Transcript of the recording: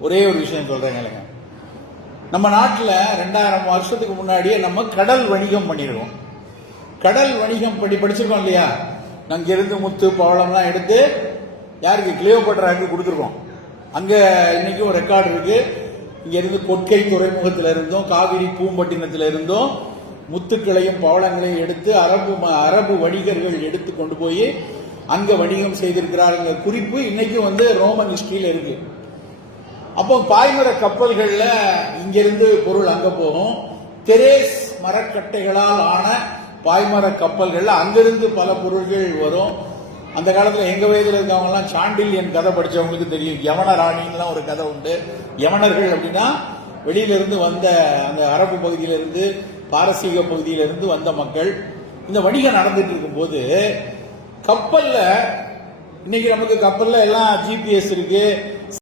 ஒரே ஒரு விஷயம் சொல்றேன் இல்லைங்க நம்ம நாட்டில் ரெண்டாயிரம் வருஷத்துக்கு முன்னாடியே நம்ம கடல் வணிகம் பண்ணிடுவோம் கடல் வணிகம் படி படிச்சிருக்கோம் இல்லையா? நாங்கள் இருந்து முத்து பவளம்லாம் எடுத்து யாருக்கு? கிளியோபட்ராக்கு கொடுத்துருக்கோம். அங்கே இன்னைக்கும் ரெக்கார்டு இருக்கு. இங்கேருந்து கொற்கை துறைமுகத்தில் இருந்தும் காவிரி பூம்பட்டினத்தில் இருந்தும். முத்துக்களையும் பவளங்களையும் எடுத்து அரபு ம- அரபு வணிகர்கள் எடுத்து கொண்டு போய் அங்க வணிகம் செய்திருக்கிறார்கள் குறிப்பு இன்னைக்கும் வந்து ரோமன் ஹிஸ்டரியில இருக்கு. அப்போ பாய்மர கப்பல்கள்ல இங்கிருந்து பொருள் அங்க போகும். தெரேஸ் மரக்கட்டைகளால் ஆன பாய்மர கப்பல்கள்ல அங்கிருந்து பல பொருள்கள் வரும். அந்த காலத்துல எங்க வயதுல இருக்கவங்க எல்லாம் சாண்டில்யன் கதை படிச்சவங்களுக்கு தெரியும். யவன ராணின்லாம் ஒரு கதை உண்டு. யவனர்கள் அப்படின்னா வெளியில இருந்து வந்த அந்த அரபு பகுதியில இருந்து பாரசீக பகுதியில இருந்து வந்த மக்கள். இந்த வணிகம் நடந்துட்டு இருக்கும்போது கப்பலில் இன்னைக்கு நமக்கு கப்பலில் எல்லாம் ஜிபிஎஸ் இருக்குது